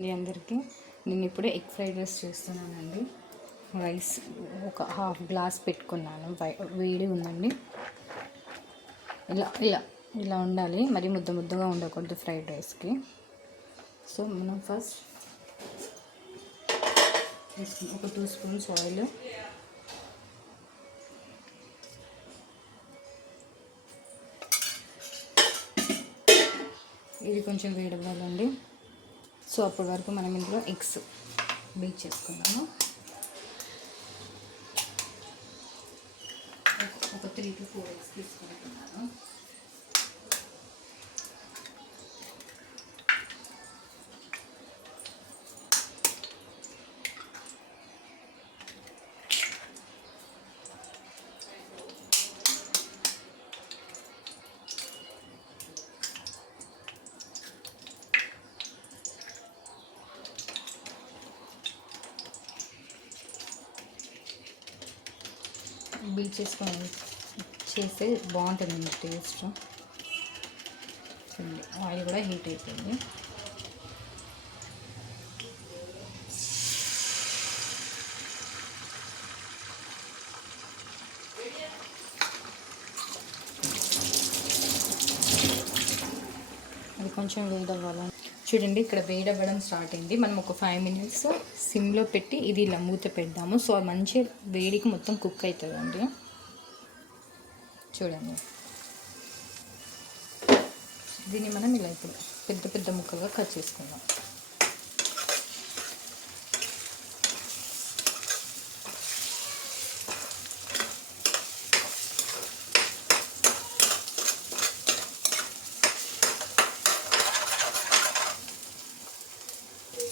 మీ అందరికీ నేను ఇప్పుడే ఎగ్ ఫ్రైడ్ రైస్ చేస్తున్నానండి. రైస్ ఒక హాఫ్ గ్లాస్ పెట్టుకున్నాను, వేడి ఉందండి. ఇలా ఇలా ఇలా ఉండాలి, మరి ముద్ద ముద్దగా ఉండకూడదు ఫ్రైడ్ రైస్కి. సో మనం ఫస్ట్ ఒక 2 స్పూన్స్ ఆయిల్, ఇది కొంచెం వేడవ్వాలండి. సో అప్పటి వరకు మనం ఇందులో ఎగ్స్ బీట్ చేసుకున్నాము. ఒక 3 to 4 ఎగ్స్ తీసుకుంటున్నాను. బీట్ చేసుకొని చేస్తే బాగుంటుంది టేస్ట్. ఆయిల్ కూడా హీట్ అయిపోయింది. అది కొంచెం వేడవ్వాలని చూడండి, ఇక్కడ వేడవ్వడం స్టార్ట్ అయింది. మనం ఒక 5 minutes సిమ్లో పెట్టి ఇది ఇలా మూత పెడదాము. సో మంచి వేడికి మొత్తం కుక్ అవుతుందండి. చూడండి, దీన్ని మనం ఇలా ఇప్పుడు పెద్ద పెద్ద ముక్కలుగా కట్ చేసుకుందాం.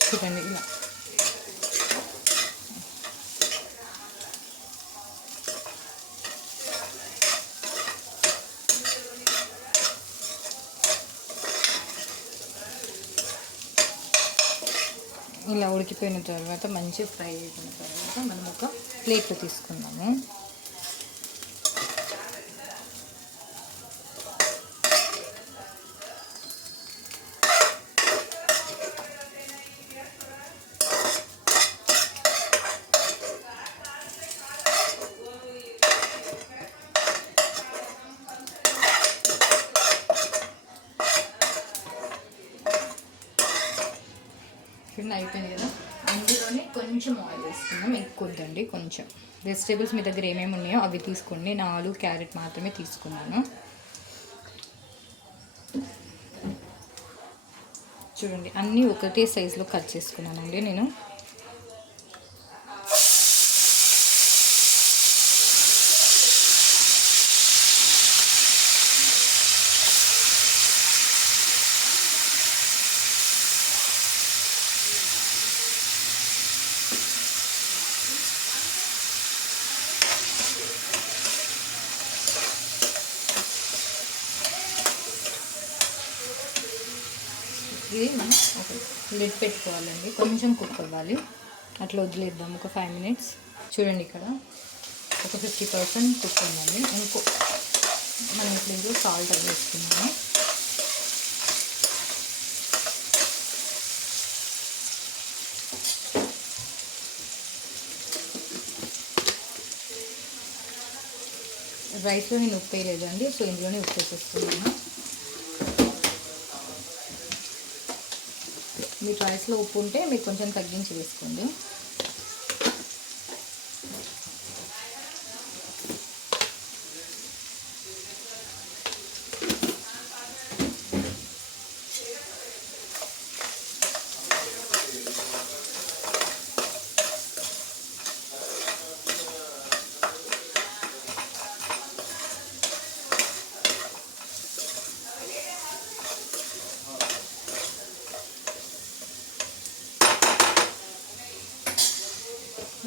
చూడండి ఇలా ఇలా ఉడికిపోయిన తర్వాత మంచి ఫ్రై అయిపోయిన తర్వాత మనం ఒక ప్లేట్లో తీసుకుందాము. అయిపోయింది కదా, అందులోనే కొంచెం ఆయిల్ వేసుకుందాం. ఎక్కువ వద్దండి, కొంచెం. వెజిటేబుల్స్ మీ దగ్గర ఏమేమి ఉన్నాయో అవి తీసుకోండి. నేను ఆలు, క్యారెట్ మాత్రమే తీసుకున్నాను. చూడండి, అన్నీ ఒకటే సైజులో కట్ చేసుకున్నానండి నేను. ఇది మనం ఒక లిడ్ పెట్టుకోవాలండి, కొంచెం కుక్ అవ్వాలి. అట్లా వదిలేద్దాం ఒక 5 minutes. చూడండి, ఇక్కడ ఒక 50% కుక్ ఉందండి. ఇంకో మనం ఇప్పుడు సాల్ట్ అది వేసుకున్నాము. రైస్లో నేను ఉప్పు వేయలేదండి, సో ఇందులోనే ఉప్పు వేసేస్తున్నాను. మీకు రైస్లో ఉప్పు ఉంటే మీకు కొంచెం తగ్గించి వేసుకోండి.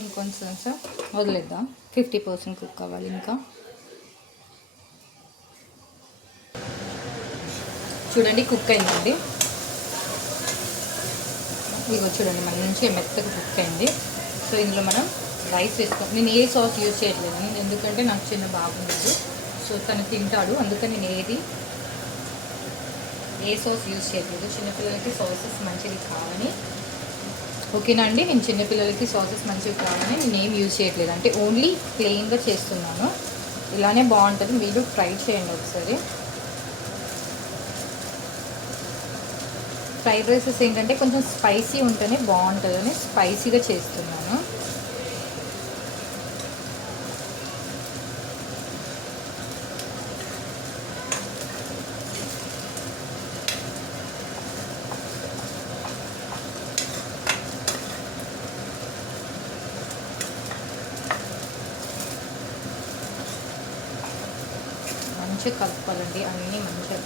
ఇంకొంచెం సార్ వదిలేద్దాం, 50% కుక్ కావాలి. ఇంకా చూడండి, కుక్ అయిందండి. ఇదిగో చూడండి, మన నుంచి మెత్తగా కుక్ అయింది. సో ఇందులో మనం రైస్ వేసుకోం. నేను ఏ సాస్ యూజ్ చేయట్లేదండి, ఎందుకంటే నాకు చిన్న బాబు ఉన్నాడు. సో తను తింటాడు, అందుకని నేను ఏ సాస్ యూజ్ చేయట్లేదు. చిన్నపిల్లలకి సాసెస్ మంచిది కావని ఓకేనా అండి. నేను చిన్నపిల్లలకి సాసెస్ మంచిగా కావాలని నేను ఏం యూజ్ చేయట్లేదు, అంటే ఓన్లీ ప్లెయిన్గా చేస్తున్నాను. ఇలానే బాగుంటుంది, మీరు ట్రై చేయండి ఒకసారి. ఫ్రైడ్ రైసెస్ ఏంటంటే కొంచెం స్పైసీ ఉంటేనే బాగుంటుందని స్పైసీగా చేస్తున్నాను. మంచిగా కలుపుకోవాలండి అన్నీ మంచిగా.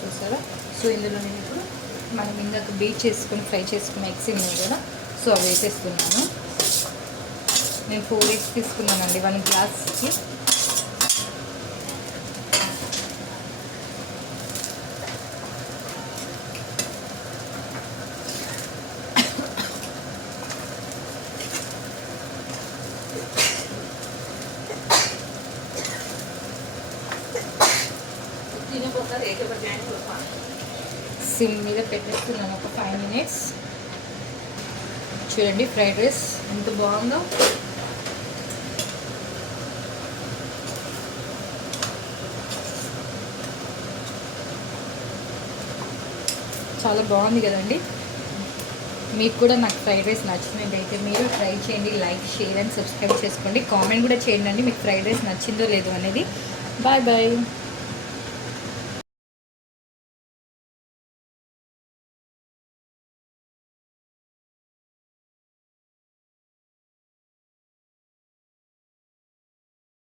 చూసారా? సో ఇందులో నేను ఇప్పుడు మనం ఇందాక బీట్ చేసుకుని ఫ్రై చేసుకున్న ఎగ్స్ ఉన్నాయి కదా, సో అవి వేసేస్తున్నాను. నేను 4 ఎగ్స్ తీసుకున్నానండి 1 గ్లాస్కి. సిమ్ మీద పెట్టేస్తున్నాను ఒక 5 minutes. చూడండి ఫ్రైడ్ రైస్ ఎంత బాగుందో. చాలా బాగుంది కదండి. మీకు కూడా నాకు ఫ్రైడ్ రైస్ నచ్చినట్టయితే మీరు ట్రై చేయండి. లైక్, షేర్ అండ్ సబ్స్క్రైబ్ చేసుకోండి. కామెంట్ కూడా చేయండి మీకు ఫ్రైడ్ రైస్ నచ్చిందో లేదో అనేది. Bye bye.